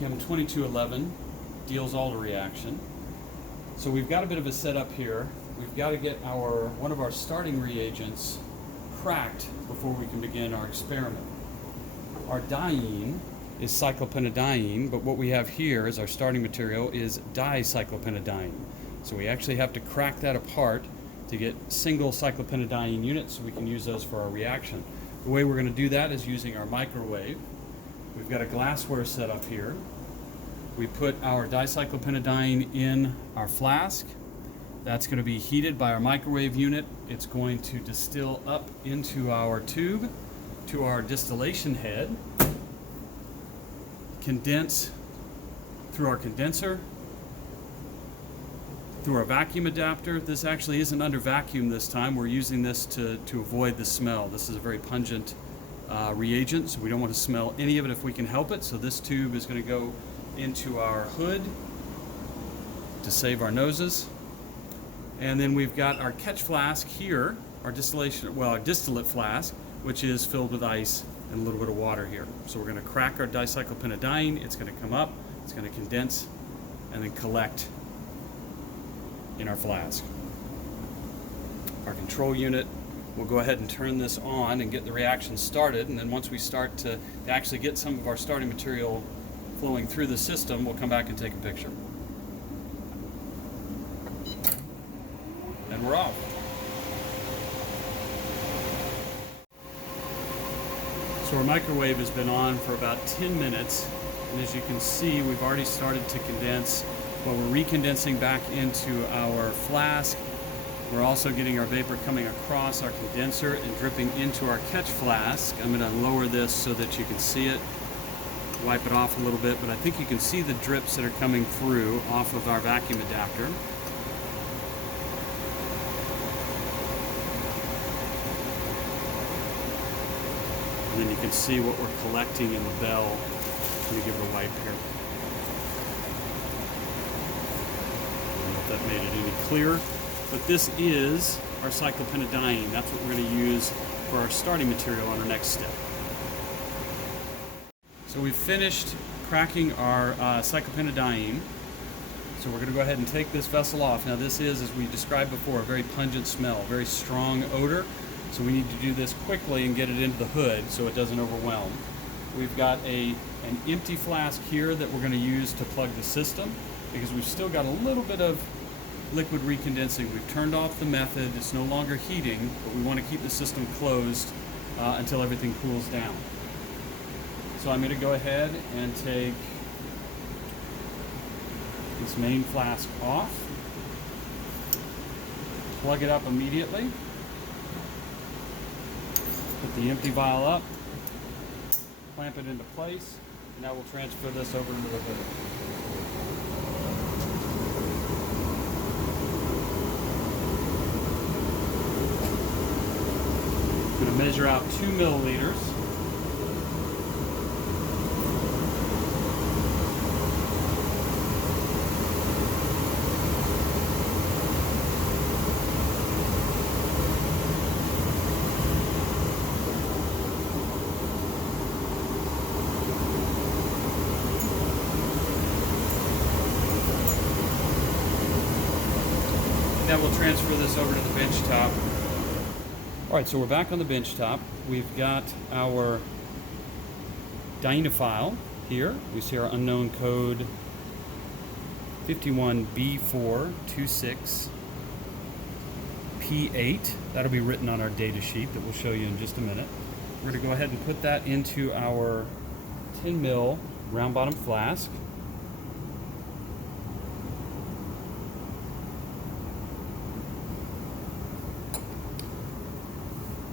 CHEM 2211 Diels Alder reaction. So we've got a bit of a setup here. We've got to get one of our starting reagents cracked before we can begin our experiment. Our diene is cyclopentadiene, but what we have here as our starting material is dicyclopentadiene. So we actually have to crack that apart to get single cyclopentadiene units so we can use those for our reaction. The way we're going to do that is using our microwave. We've got a glassware set up here. We put our dicyclopentadiene in our flask. That's going to be heated by our microwave unit. It's going to distill up into our tube, to our distillation head, condense through our condenser, through our vacuum adapter. This actually isn't under vacuum this time. We're using this to avoid the smell. This is a very pungent reagent, so we don't want to smell any of it if we can help it. So this tube is going to go into our hood to save our noses. And then we've got our catch flask here, our distillate flask, which is filled with ice and a little bit of water here. So we're going to crack our dicyclopentadiene. It's going to come up, it's going to condense, and then collect in our flask. Our control unit will go ahead and turn this on and get the reaction started, and then once we start to actually get some of our starting material flowing through the system, we'll come back and take a picture. And we're off. So our microwave has been on for about 10 minutes, and as you can see, we've already started to condense. Well, we're recondensing back into our flask. We're also getting our vapor coming across our condenser and dripping into our catch flask. I'm going to lower this so that you can see it. Wipe it off a little bit, but I think you can see the drips that are coming through off of our vacuum adapter. And then you can see what we're collecting in the bell. Let me give it a wipe here. I don't know if that made it any clearer. But this is our cyclopentadiene. That's what we're going to use for our starting material on our next step. So we've finished cracking our cyclopentadiene. So we're going to go ahead and take this vessel off. Now this is, as we described before, a very pungent smell, very strong odor. So we need to do this quickly and get it into the hood so it doesn't overwhelm. We've got an empty flask here that we're going to use to plug the system because we've still got a little bit of liquid recondensing. We've turned off the method. It's no longer heating, but we want to keep the system closed until everything cools down. So I'm going to go ahead and take this main flask off, plug it up immediately, put the empty vial up, clamp it into place, and now we'll transfer this over into the hood. I'm going to measure out 2 milliliters. Now we'll transfer this over to the bench top. All right, so we're back on the bench top. We've got our diene here. We see our unknown code 51B426P8. That'll be written on our data sheet that we'll show you in just a minute. We're going to go ahead and put that into our 10 ml round bottom flask.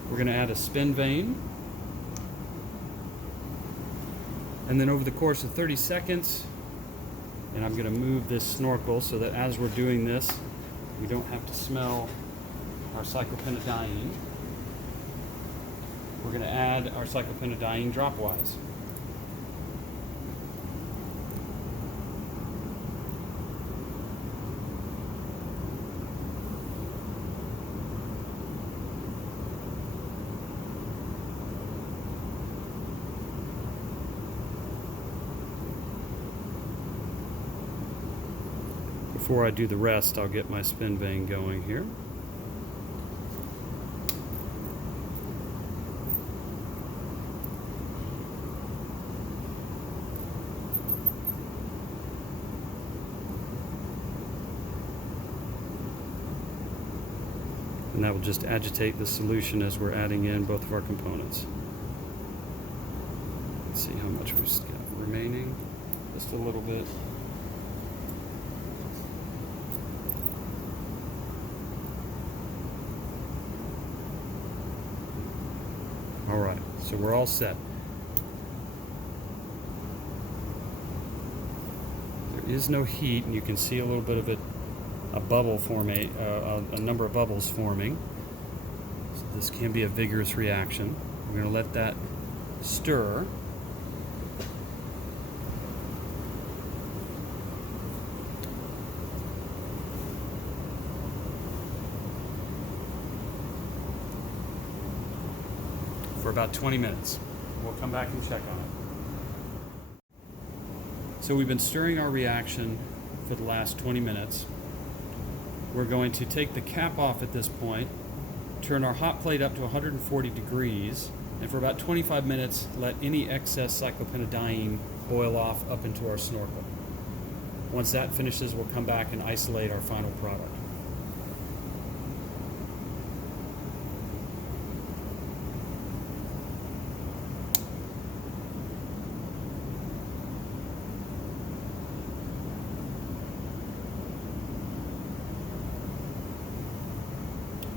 We're going to add a spin vane, and then over the course of 30 seconds, and I'm going to move this snorkel so that as we're doing this, we don't have to smell our cyclopentadiene. We're going to add our cyclopentadiene dropwise. Before I do the rest, I'll get my spin vane going here. And that will just agitate the solution as we're adding in both of our components. Let's see how much we've got remaining. Just a little bit. All right, so we're all set. There is no heat, and you can see a little bit of it, a bubble forming, a number of bubbles forming. So this can be a vigorous reaction. We're going to let that stir. For about 20 minutes. We'll come back and check on it. So we've been stirring our reaction for the last 20 minutes. We're going to take the cap off at this point, turn our hot plate up to 140 degrees, and for about 25 minutes let any excess cyclopentadiene boil off up into our snorkel. Once that finishes, we'll come back and isolate our final product.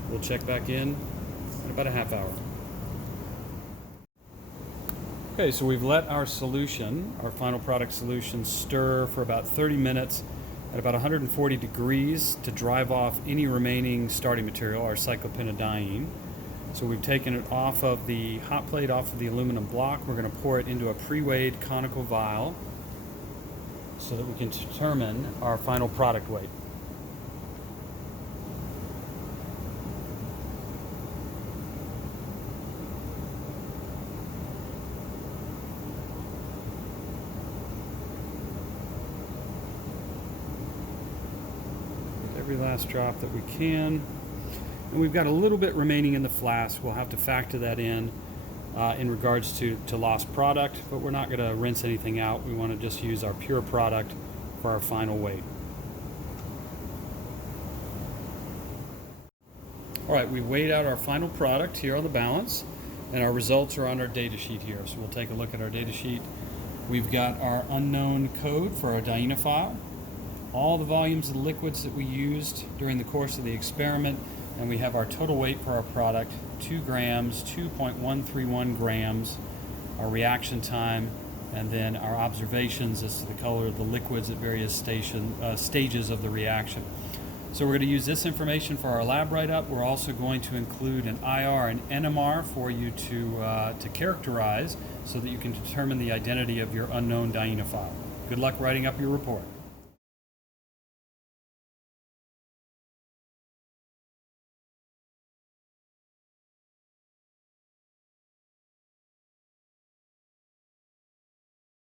We'll check back in about a half hour. Okay, so we've let our solution, our final product solution, stir for about 30 minutes at about 140 degrees to drive off any remaining starting material, our cyclopentadiene. So we've taken it off of the hot plate, off of the aluminum block. We're going to pour it into a pre-weighed conical vial so that we can determine our final product weight. Every last drop that we can. And we've got a little bit remaining in the flask. We'll have to factor that in regards to lost product, but we're not going to rinse anything out. We want to just use our pure product for our final weight. All right, we weighed out our final product here on the balance, and our results are on our data sheet here. So we'll take a look at our data sheet. We've got our unknown code for our Diena file, all the volumes of the liquids that we used during the course of the experiment, and we have our total weight for our product, 2 grams, 2.131 grams, our reaction time, and then our observations as to the color of the liquids at various stages of the reaction. So we're going to use this information for our lab write-up. We're also going to include an IR and NMR for you to characterize so that you can determine the identity of your unknown Diena file. Good luck writing up your report.